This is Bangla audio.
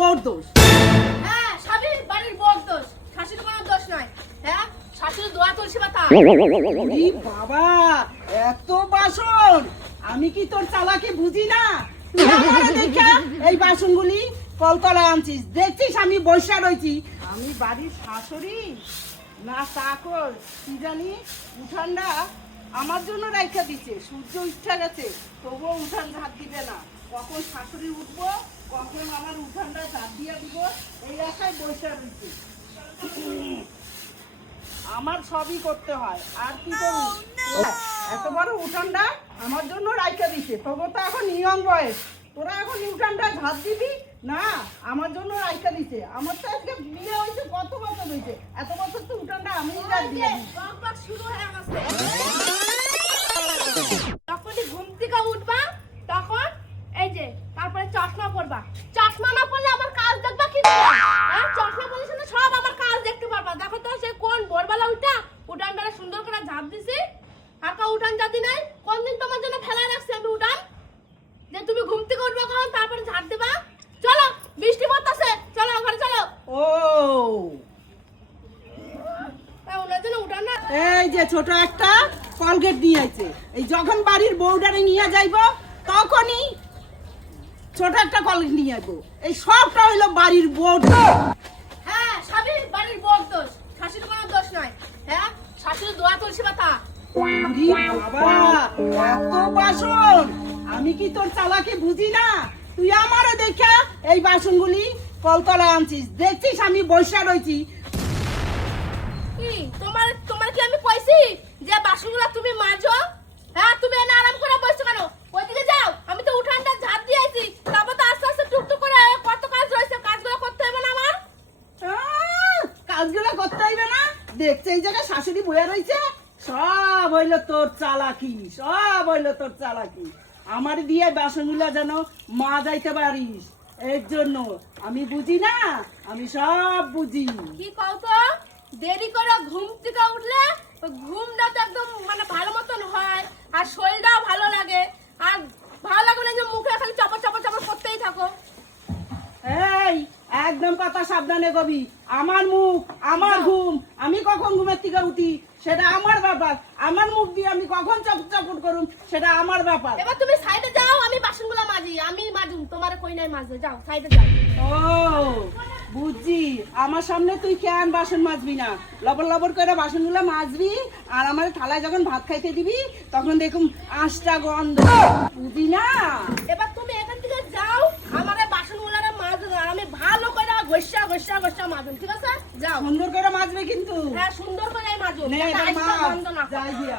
বউর দোষ। হ্যাঁ স্বামীর বাড়ির বউর দোষ, শাশুড়ির কোনো দোষ নয়। হ্যাঁ শাশুড়ি দোয়া তুলসী পাতা। ওরে বাবা, এত বাসন! আমি কি তোর চালাকি বুঝি না? তুই আমারে দেখা এই বাসনগুলি কলতলায় আনছিস, দেখছিস আমি বসে রয়েছি। আমি বাড়ির শাশুড়ি না চাকর কি জানি, উঠানটা আমার জন্য রাইখা দিচ্ছে। সূর্য উঠা গেছে, তবুও উঠান ঝাঁট দিবে না। কখন শাশুড়ি উঠবো, কখন আমার উঠানটা ঝাঁট দিয়া দিব, এই আশায় বসে রয়েছি। আমার সবই করতে হয়, আর কি করব? এত বড় উঠানটা আমার জন্য রাইখা দিছে, তবু তো এখন নিয়ম বয়স, তোরা এখন উঠানটা ঝাঁট দিবি না? আমার জন্য রাইখা দিছে। আমার তো আজকে বিয়ে হয়েছে, কত বছর হয়েছে, এত বছর তো উঠানটা আমি ঝাঁট দিয়ে দিই। বকবক শুরু হয়ে গেছে। যখনই ঘুম থেকে উঠবা তখন এই যে তারপরে চশমা পরবা। চশমা না পরলে আমার কাজ দেখবা কি করে? হ্যাঁ চশমা পরলে শুনে সব আমার কাজ দেখতে পারবা। দেখো তো সে কোন ভোরবেলা উঠা উঠানটা সুন্দর করে ঝাঁপ দিছি, আর কা উঠান জাতি নাই। কোনদিন তোমার জন্য ফেলা রাখছি আমি উঠান, যে তুমি ঘুম থেকে উঠবা কখন তারপরে ঝাঁপ দিবা। চলো বৃষ্টি পড়তেছে, চলো ঘরে চলো। ও ওনার জন্য উঠান না। এই যে ছোট একটা কলগেট নিয়ে আইছে, এই যখন বাড়ির বউডারে নিয়ে যাইব তখনই ছোট একটা কলগেট নিয়ে আইবো। এই সবটা হইলো বাড়ির বউ। হ্যাঁ স্বামীর বাড়ির বউর দোষ, শাশুড়ির কোনো দোষ নয়। হ্যাঁ শাশুড়ি দোয়া তুলসী পাতা। ওরে বাবা, এত বাসন! আমি কি তোর চালাকি বুঝি না? তুই আমারে দেখা এই বাসনগুলি কলতলায় আনছিস, দেখছিস আমি বসে রয়েছি। কি তোমার তোমার কি আমি কইছি যে বাসনগুলো তুমি মাজো? হ্যাঁ তুমি এনে আরাম করে বসছো কেন? ওইদিকে যাও, আমি তো উঠানটা ঝাড় দিয়ে আইছি। তারপর তো আস্তে আস্তে টুকটুক করে কত কাজ রয়েছে, কাজগুলো করতে হবে না আমার? কাজগুলো করতে হইবে না? দেখছে এই জায়গায় শাশুড়ি বইয়া রয়েছে, সব হইলো তোর চালাকি, সব হইলো তোর চালাকি। আমার দিয়ে বাসনগুলা যেন মা যাইতে পারিস, এর জন্য। আমি বুঝি না? আমি সব বুঝি। কি কও তো? দেরি করে ঘুম থেকে উঠলে ঘুমটা তো একদম মানে ভালো মতন হয়, আর শরীরটাও ভালো লাগে। আর ভালো লাগে না যে মুখে খালি চপর চপর চপর করতেই থাকো। এই একদম কথা সাবধানে কবি। আমার মুখ, আমার ঘুম, আমি কখন ঘুমের থেকে উঠি সেটা আমার ব্যাপার। আমার মুখ দিয়ে আমি কখন চপট চপট করুম সেটা আমার ব্যাপার। এবার তুমি সাইডে যাও, আমি বাসনগুলো মাজি, আমি মাজুম, তোমার কই নাই মাজবে। যাও সাইডে যাও। ও বুঝছি, আমার সামনে তুই কেন বাসন মাজবি না? লবর লবর করে বাসনগুলো মাজবি, আর আমার থালায় যখন ভাত খাইতে দিবি তখন দেখুম আঁশটা গন্ধ। বুঝি না? এবার তুমি এখান থেকে যাও, আমার এই বাসনগুলো মাজো, আর আমি ভালো করে ঘষা ঘষা ঘষা মাজুম, ঠিক আছে? যাও সুন্দর করে মাজবে কিন্তু। হ্যাঁ সুন্দর করে মাজুম, নে, যাতে এবার আইসটা মাজ। গন্ধ না যাই দিয়া।